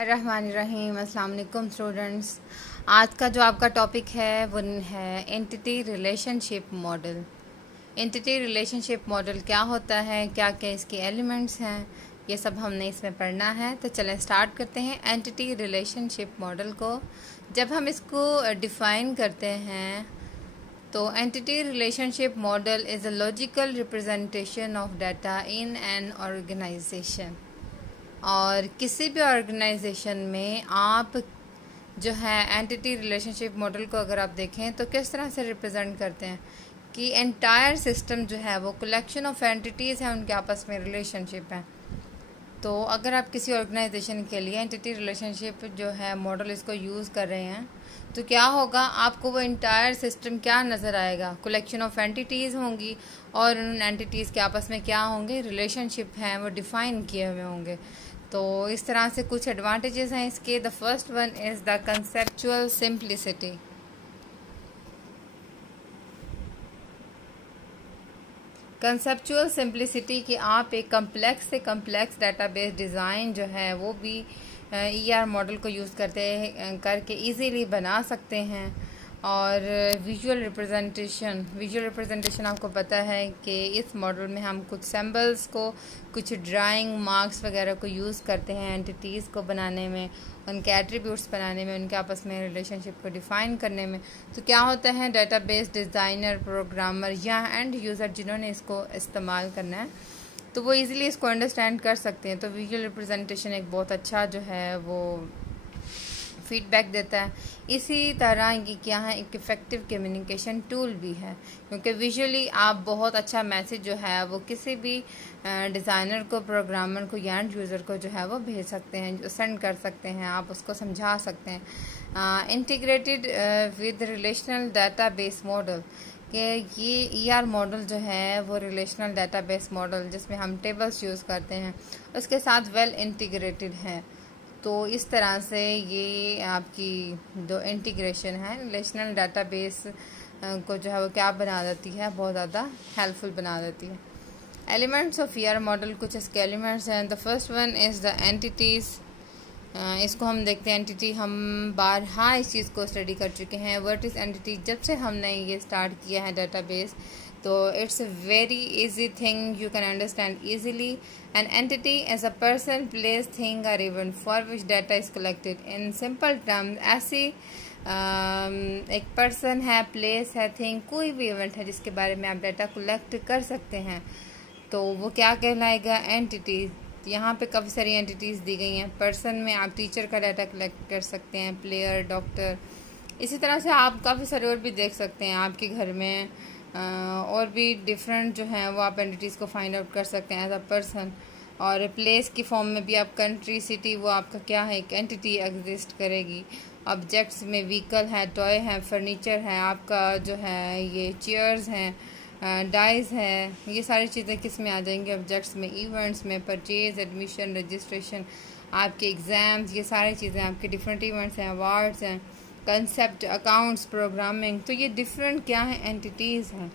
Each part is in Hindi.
रहमानिर्रहीम। अस्सलाम वालेकुम स्टूडेंट्स। आज का जो आपका टॉपिक है वो है entity relationship model. Entity relationship model क्या होता है, क्या क्या इसके एलिमेंट्स हैं, ये सब हमने इसमें पढ़ना है। तो चलें स्टार्ट करते हैं। एंटिटी रिलेशनशिप मॉडल को जब हम इसको डिफ़ाइन करते हैं तो entity relationship model is a logical representation of data in an organisation. और किसी भी ऑर्गेनाइजेशन में आप जो है एंटिटी रिलेशनशिप मॉडल को अगर आप देखें तो किस तरह से रिप्रेजेंट करते हैं कि एंटायर सिस्टम जो है वो कलेक्शन ऑफ एंटिटीज़ हैं, उनके आपस में रिलेशनशिप है। तो अगर आप किसी ऑर्गेनाइजेशन के लिए एंटिटी रिलेशनशिप जो है मॉडल इसको यूज़ कर रहे हैं तो क्या होगा, आपको वो इंटायर सिस्टम क्या नज़र आएगा, कलेक्शन ऑफ एंटिटीज़ होंगी और उन एंटिटीज़ के आपस में क्या होंगे, रिलेशनशिप हैं वो डिफ़ाइन किए हुए होंगे। तो इस तरह से कुछ एडवांटेजेस हैं इसके। The first one is the conceptual simplicity. Conceptual simplicity कि आप एक कम्प्लेक्स से कम्प्लेक्स डाटाबेस डिज़ाइन जो है वो भी ईआर मॉडल को यूज़ करके इजीली बना सकते हैं। और विजुअल रिप्रेजेंटेशन आपको पता है कि इस मॉडल में हम कुछ सिंबल्स को, कुछ ड्राइंग मार्क्स वगैरह को यूज़ करते हैं एंटिटीज़ को बनाने में, उनके एट्रीब्यूट्स बनाने में, उनके आपस में रिलेशनशिप को डिफ़ाइन करने में। तो क्या होता है, डाटाबेस डिज़ाइनर, प्रोग्रामर या एंड यूज़र जिन्होंने इसको इस्तेमाल करना है तो वो इजीली इसको अंडरस्टैंड कर सकते हैं। तो विजुअल रिप्रेजेंटेशन एक बहुत अच्छा जो है वो फीडबैक देता है। इसी तरह ये क्या है, एक इफ़ेक्टिव कम्युनिकेशन टूल भी है, क्योंकि विजुअली आप बहुत अच्छा मैसेज जो है वो किसी भी डिज़ाइनर को, प्रोग्रामर को या एंड यूज़र को जो है वो भेज सकते हैं, सेंड कर सकते हैं, आप उसको समझा सकते हैं। Integrated with relational database model कि ये ईआर मॉडल जो है वो रिलेशनल डाटाबेस मॉडल जिसमें हम टेबल्स यूज़ करते हैं उसके साथ वेल इंटीग्रेटेड है। तो इस तरह से ये आपकी जो इंटीग्रेशन है रिलेशनल डाटाबेस को जो है वो क्या बना देती है, बहुत ज़्यादा हेल्पफुल बना देती है। एलिमेंट्स ऑफ ईआर मॉडल, कुछ इसके एलिमेंट्स हैं। The first one is the entities. इसको हम देखते हैं। एंटिटी हम बारहा इस चीज़ को स्टडी कर चुके हैं। व्हाट इज़ एंटिटी, जब से हमने ये स्टार्ट किया है डाटाबेस तो it's a very easy thing, you can understand easily. An entity is a person, place, thing और event for which data is collected. In simple terms ऐसी एक पर्सन है, प्लेस है, थिंग, कोई भी इवेंट है जिसके बारे में आप डाटा कलेक्ट कर सकते हैं तो वो क्या कहलाएगा, एंटिटी। यहाँ पे काफ़ी सारी एंटिटीज़ दी गई हैं। पर्सन में आप टीचर का डाटा कलेक्ट कर सकते हैं, प्लेयर, डॉक्टर। इसी तरह से आप काफ़ी सारे और भी देख सकते हैं आपके घर में और भी डिफरेंट जो हैं वो आप एंटिटीज़ को फाइंड आउट कर सकते हैं एज अ पर्सन। और प्लेस की फॉर्म में भी आप कंट्री, सिटी, वो आपका क्या है, एक एंटिटी एग्जिस्ट करेगी। ऑब्जेक्ट्स में व्हीकल है, टॉय है, फर्नीचर है, आपका जो है ये चेयर्स हैं, डाइज है, ये सारी चीज़ें किस में आ जाएंगी, ऑब्जेक्ट्स में। इवेंट्स में परचेज, एडमिशन, रजिस्ट्रेशन, आपके एग्ज़ाम्स, ये सारी चीज़ें आपके डिफरेंट इवेंट्स हैं। अवार्ड्स हैं, कंसेप्ट, अकाउंट्स, प्रोग्रामिंग। तो ये डिफरेंट क्या है, एंटिटीज़ हैं।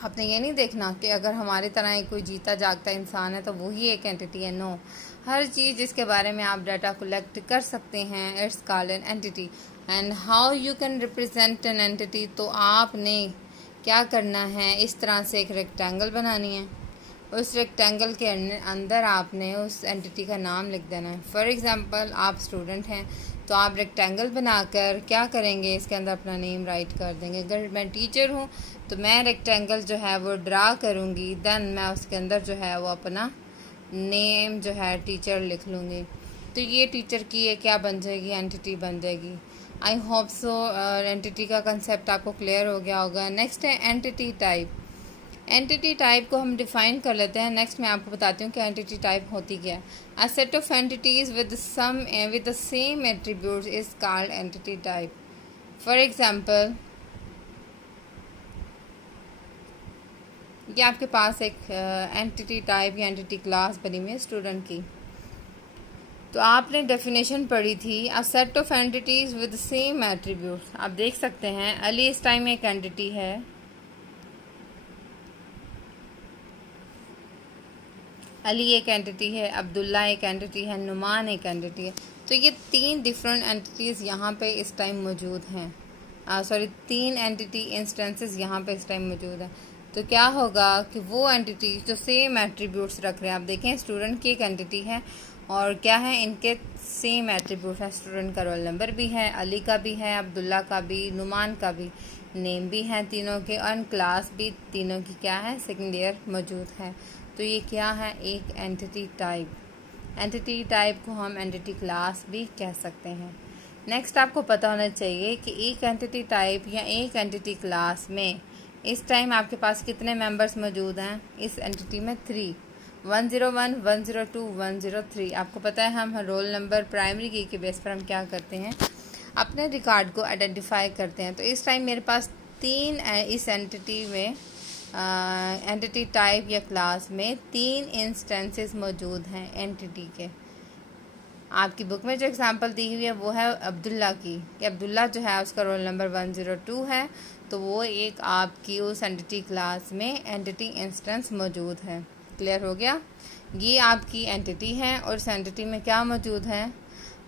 आपने ये नहीं देखना कि अगर हमारी तरह कोई जीता जागता इंसान है तो वही एक एंटिटी है। नो, हर चीज़ जिसके बारे में आप डाटा कलेक्ट कर सकते हैं, it's called an entity. And how you can represent an entity, तो आपने क्या करना है, इस तरह से एक रेक्टेंगल बनानी है। उस रेक्टेंगल के अंदर आपने उस एंटिटी का नाम लिख देना है। फॉर एग्जांपल आप स्टूडेंट हैं तो आप रेक्टेंगल बनाकर क्या करेंगे, इसके अंदर अपना नेम राइट कर देंगे। अगर मैं टीचर हूँ तो मैं रेक्टेंगल जो है वो ड्रा करूँगी, देन मैं उसके अंदर जो है वो अपना नेम जो है टीचर लिख लूँगी। तो ये टीचर की ये क्या बन जाएगी, एंटिटी बन जाएगी। आई होप सो एंटिटी का कंसेप्ट आपको क्लियर हो गया होगा। नेक्स्ट है एंटिटी टाइप। एंटिटी टाइप को हम डिफाइन कर लेते हैं। नेक्स्ट मैं आपको बताती हूँ कि एंटिटी टाइप होती क्या है। A set of entities with the same attributes is called entity type. For example, ये आपके पास एक एंटिटी टाइप या एंटिटी क्लास बनी हुई है स्टूडेंट की। तो आपने डेफिनेशन पढ़ी थी, a set of entities with same attributes. आप देख सकते हैं अली इस टाइम एक एंटिटी है, अली एक एंटिटी है, अब्दुल्ला एक एंटिटी है, नुमान एक एंटिटी है। तो ये 3 डिफरेंट एंटिटीज़ यहाँ पे इस टाइम मौजूद हैं। 3 एंटिटी इंस्टेंसेस यहाँ पे इस टाइम मौजूद है। तो क्या होगा कि वो एंटिटी जो सेम एट्रीब्यूट्स रख रहे हैं, आप देखें स्टूडेंट की एक एंटिटी है और क्या है, इनके सेम एट्रीब्यूट है। स्टूडेंट का रोल नंबर भी है, अली का भी है, अब्दुल्ला का भी, नुमान का भी, नेम भी है तीनों के, और क्लास भी तीनों की क्या है, सेकेंड ईयर मौजूद है। तो ये क्या है, एक एंटिटी टाइप। एंटिटी टाइप को हम एंटिटी क्लास भी कह सकते हैं। नेक्स्ट आपको पता होना चाहिए कि एक एंटिटी टाइप या एक एंटिटी क्लास में इस टाइम आपके पास कितने मेंबर्स मौजूद हैं। इस एंटिटी में 3, 101, 102, 103। आपको पता है हम रोल नंबर प्राइमरी की के बेस पर हम क्या करते हैं, अपने रिकॉर्ड को आइडेंटिफाई करते हैं। तो इस टाइम मेरे पास 3 इस एंटिटी में एंटिटी टाइप या क्लास में 3 इंस्टेंसेस मौजूद हैं एंटिटी के। आपकी बुक में जो एग्जांपल दी हुई है वो है अब्दुल्ला की, कि अब्दुल्ला जो है उसका रोल नंबर 102 है, तो वो एक आपकी उस एंटिटी क्लास में एंटिटी इंस्टेंस मौजूद है। क्लियर हो गया, ये आपकी एंटिटी है और इस एंटिटी में क्या मौजूद है,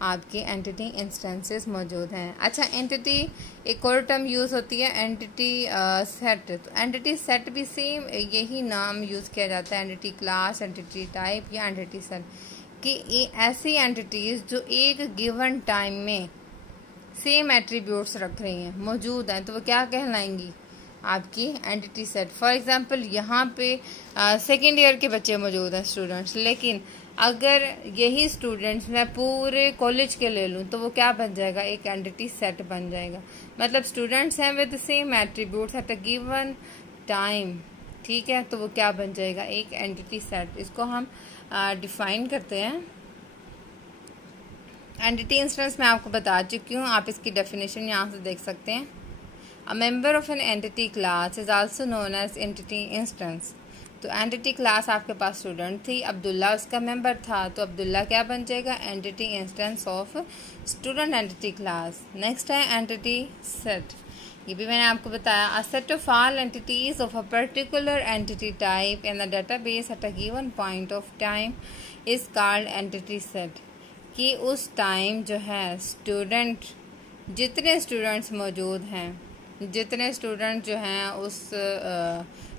आपकी एंटिटी इंस्टेंसेस मौजूद हैं। अच्छा, एंटिटी एक और टर्म यूज़ होती है एंटिटी सेट। तो एंटिटी सेट भी सेम यही नाम यूज़ किया जाता है, एंटिटी क्लास, एंटिटी टाइप या एंटिटी सेट, कि ऐसी एंटिटीज़ जो एक गिवन टाइम में सेम एट्रीब्यूट्स रख रही हैं, मौजूद हैं, तो वो क्या कहलाएंगी, आपकी एंटिटी सेट। फॉर एग्जांपल यहाँ पे सेकेंड ईयर के बच्चे मौजूद हैं स्टूडेंट्स, लेकिन अगर यही स्टूडेंट्स मैं पूरे कॉलेज के ले लूँ तो वो क्या बन जाएगा, एक एंटिटी सेट बन जाएगा। मतलब स्टूडेंट्स हैं with same attributes at a given time, ठीक है, तो वो क्या बन जाएगा, एक एंटिटी सेट। इसको हम डिफाइन करते हैं। एंटिटी इंस्टेंस मैं आपको बता चुकी हूँ, आप इसकी डेफिनेशन यहाँ से देख सकते हैं। A member of an entity class is also known as entity instance. तो एंटिटी क्लास आपके पास स्टूडेंट थी, अब्दुल्ला उसका मेंबर था, तो अब्दुल्ला क्या बन जाएगा, entity instance of student entity class. Next है एंटिटी सेट, ये भी मैंने आपको बताया, a set of all entities of a particular entity type in the database at a given point of time is called entity set. कि उस टाइम जो है स्टूडेंट, जितने स्टूडेंट्स मौजूद हैं, जितने स्टूडेंट जो हैं उस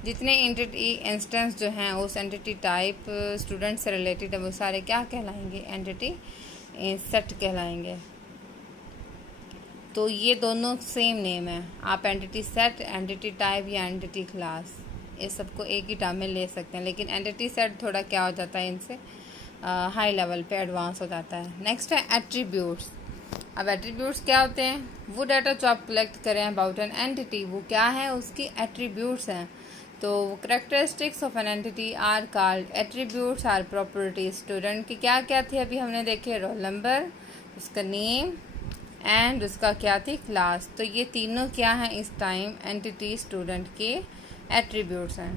जितने एंटिटी इंस्टेंस जो हैं उस एंटिटी टाइप स्टूडेंट से रिलेटेड है, वो सारे क्या कहलाएंगे, एंटिटी सेट कहलाएंगे। तो ये दोनों सेम नेम है, आप एंटिटी सेट, एंटिटी टाइप या एंटिटी क्लास, इस सबको एक ही टर्म में ले सकते हैं। लेकिन एंटिटी सेट थोड़ा क्या हो जाता है, इनसे हाई लेवल पे एडवांस हो जाता है। नेक्स्ट है एट्रीब्यूट्स। अब एट्रीब्यूट्स क्या होते हैं, वो डाटा जो आप कलेक्ट करें अबाउट एन एंटिटी, वो क्या है, उसकी एट्रीब्यूट्स हैं। तो characteristics of an entity are called attributes or properties. Student की क्या क्या थी, अभी हमने देखे, रोल नंबर, उसका नेम एंड उसका क्या थी, क्लास। तो ये तीनों क्या हैं इस टाइम, एंटिटी स्टूडेंट के एट्रीब्यूट्स हैं।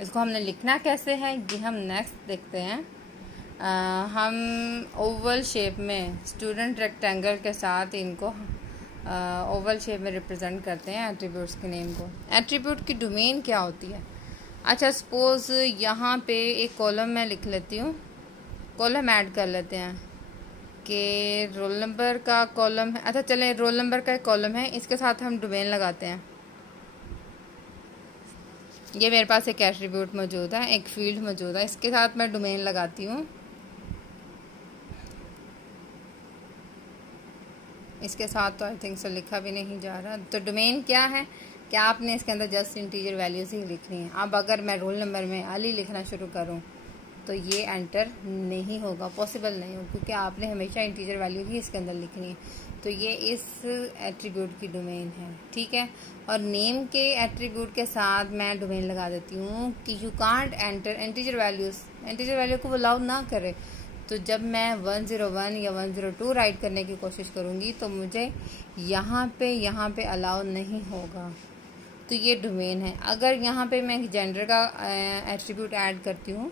इसको हमने लिखना कैसे है, ये हम नेक्स्ट देखते हैं। हम ओवल शेप में स्टूडेंट रेक्टेंगल के साथ इनको ओवल शेप में रिप्रेजेंट करते हैं एट्रीब्यूट्स के नेम को। एट्रीब्यूट की डोमेन क्या होती है, अच्छा सपोज यहाँ पे एक कॉलम मैं लिख लेती हूँ, कॉलम ऐड कर लेते हैं कि रोल नंबर का कॉलम है। अच्छा चलें, रोल नंबर का एक कॉलम है, इसके साथ हम डोमेन लगाते हैं। ये मेरे पास एक एट्रीब्यूट मौजूद है, एक फील्ड मौजूद है, इसके साथ मैं डोमेन लगाती हूँ। इसके साथ तो आई थिंक सो लिखा भी नहीं जा रहा। तो डोमेन क्या है, क्या आपने इसके अंदर जस्ट इंटीजर वैल्यूज ही लिखनी है। अब अगर मैं रोल नंबर में अली लिखना शुरू करूँ तो ये एंटर नहीं होगा, पॉसिबल नहीं होगा, क्योंकि आपने हमेशा इंटीजर वैल्यू ही इसके अंदर लिखनी है। तो ये इस एट्रीब्यूट की डोमेन है, ठीक है। और नेम के एट्रीब्यूट के साथ मैं डोमेन लगा देती हूँ कि you can't enter integer values, integer value को वो अलाउ ना करे। तो जब मैं 101 या 102 राइट करने की कोशिश करूँगी तो मुझे यहाँ पे अलाउ नहीं होगा। तो ये डोमेन है। अगर यहाँ पे मैं जेंडर का एट्रीब्यूट ऐड करती हूँ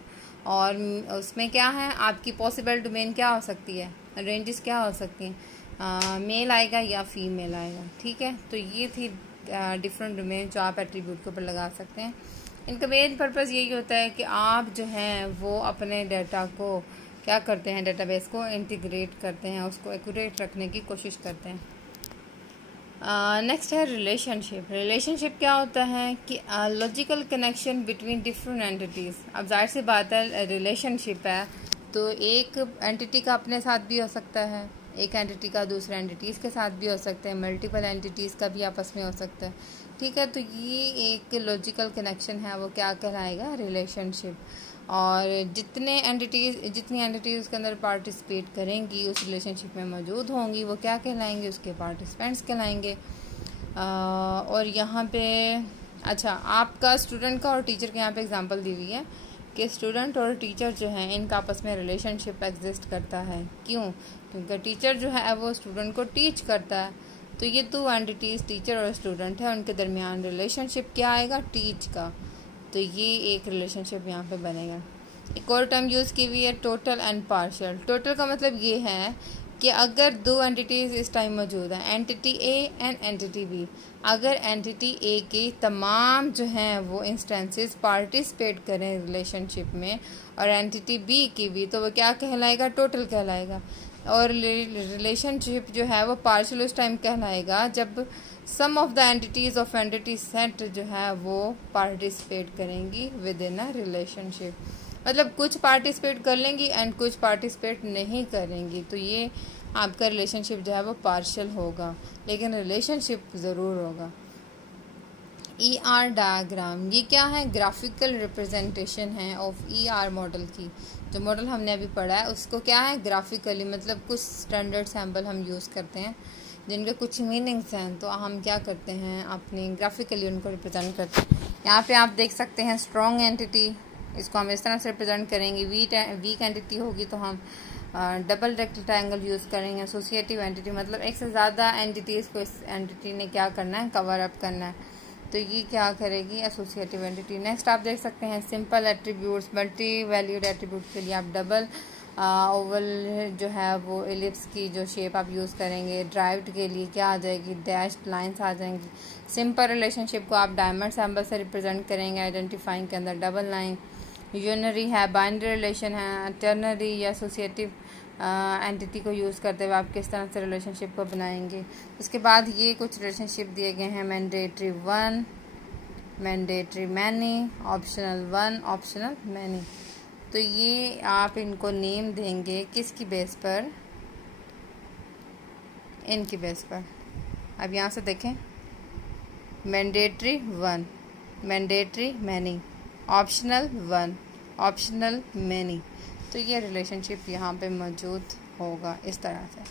और उसमें क्या है, आपकी पॉसिबल डोमेन क्या हो सकती है, रेंजेस क्या हो सकती हैं, मेल आएगा या फीमेल आएगा, ठीक है। तो ये थी डिफरेंट डोमेन जो आप एट्रीब्यूट के ऊपर लगा सकते हैं। इनका मेन पर्पस यही होता है कि आप जो हैं वो अपने डाटा को क्या करते हैं, डेटाबेस को इंटीग्रेट करते हैं, उसको एक्यूरेट रखने की कोशिश करते हैं। नेक्स्ट है रिलेशनशिप। रिलेशनशिप क्या होता है कि logical connection between different entities. अब जाहिर सी बात है रिलेशनशिप है तो एक एंटिटी का अपने साथ भी हो सकता है, एक एंटिटी का दूसरे एंटिटीज़ के साथ भी हो सकता है, मल्टीपल एंटिटीज़ का भी आपस में हो सकता है, ठीक है। तो ये एक लॉजिकल कनेक्शन है, वो क्या कहलाएगा, रिलेशनशिप। और जितनी एंटिटीज़ उसके अंदर पार्टिसिपेट करेंगी, उस रिलेशनशिप में मौजूद होंगी, वो क्या कहलाएंगे, उसके पार्टिसिपेंट्स कहलाएंगे। और यहाँ पे अच्छा, आपका स्टूडेंट का और टीचर का यहाँ पे एग्जांपल दी हुई है कि स्टूडेंट और टीचर जो हैं इनका आपस में रिलेशनशिप एग्जिस्ट करता है। क्यों? क्योंकि टीचर जो है वो स्टूडेंट को टीच करता है। तो ये दो एंटिटीज़ टीचर और स्टूडेंट है, उनके दरमियान रिलेशनशिप क्या आएगा, टीच का। तो ये एक रिलेशनशिप यहाँ पे बनेगा। एक और टर्म यूज़ की हुई है टोटल एंड पार्शियल। टोटल का मतलब ये है कि अगर दो एंटिटीज़ इस टाइम मौजूद हैं, entity A and entity B, अगर एंटिटी ए की तमाम जो हैं वो इंस्टेंसेस पार्टिसिपेट करें रिलेशनशिप में और एंटिटी बी की भी, तो वो क्या कहलाएगा, टोटल कहलाएगा। और रिलेशनशिप जो है वो पार्शियल उस टाइम कहलाएगा जब some of the entities of entity set जो है वो पार्टिसिपेट करेंगी विद इन अ रिलेशनशिप। मतलब कुछ पार्टिसिपेट कर लेंगी एंड कुछ पार्टिसिपेट नहीं करेंगी, तो ये आपका रिलेशनशिप जो है वो पार्शियल होगा, लेकिन रिलेशनशिप ज़रूर होगा। ER डायग्राम, ये क्या है, ग्राफिकल रिप्रेजेंटेशन है ऑफ ER मॉडल की। जो मॉडल हमने अभी पढ़ा है उसको क्या है, ग्राफिकली, मतलब कुछ स्टैंडर्ड सैम्पल हम यूज़ करते हैं जिनके कुछ मीनिंग्स हैं, तो हम क्या करते हैं, अपनी ग्राफिकली उनको रिप्रेजेंट करते हैं। यहाँ पे आप देख सकते हैं स्ट्रॉन्ग एंटिटी, इसको हम इस तरह से रिप्रेजेंट करेंगे। वीक एंटिटी होगी तो हम डबल रेक्टेंगल यूज़ करेंगे। एसोसिएटिव एंटिटी मतलब एक से ज़्यादा एंटिटीज़ को इस एंटिटी ने क्या करना है, कवर अप करना है, तो ये क्या करेगी, एसोसिएटिव एंटिटी। नेक्स्ट आप देख सकते हैं simple attributes, multi valued attribute के लिए आप डबल ओवल जो है वो एलिप्स की जो शेप आप यूज़ करेंगे। ड्राइव्ड के लिए क्या आ जाएगी, डैश्ड लाइंस आ जाएंगी। सिंपल रिलेशनशिप को आप डायमंड सिंबल से रिप्रेजेंट करेंगे, आइडेंटिफाइंग के अंदर डबल लाइन। यूनरी है, बाइनरी रिलेशन है। टर्नरी या एसोसिएटिव एंटिटी को यूज़ करते हुए आप किस तरह से रिलेशनशिप को बनाएंगे। उसके बाद ये कुछ रिलेशनशिप दिए गए हैं, mandatory one, mandatory many, optional one, optional many. तो ये आप इनको नेम देंगे किसकी बेस पर, इनकी बेस पर। अब यहाँ से देखें, mandatory one, mandatory many, optional one, optional many, तो ये रिलेशनशिप यहाँ पे मौजूद होगा इस तरह से।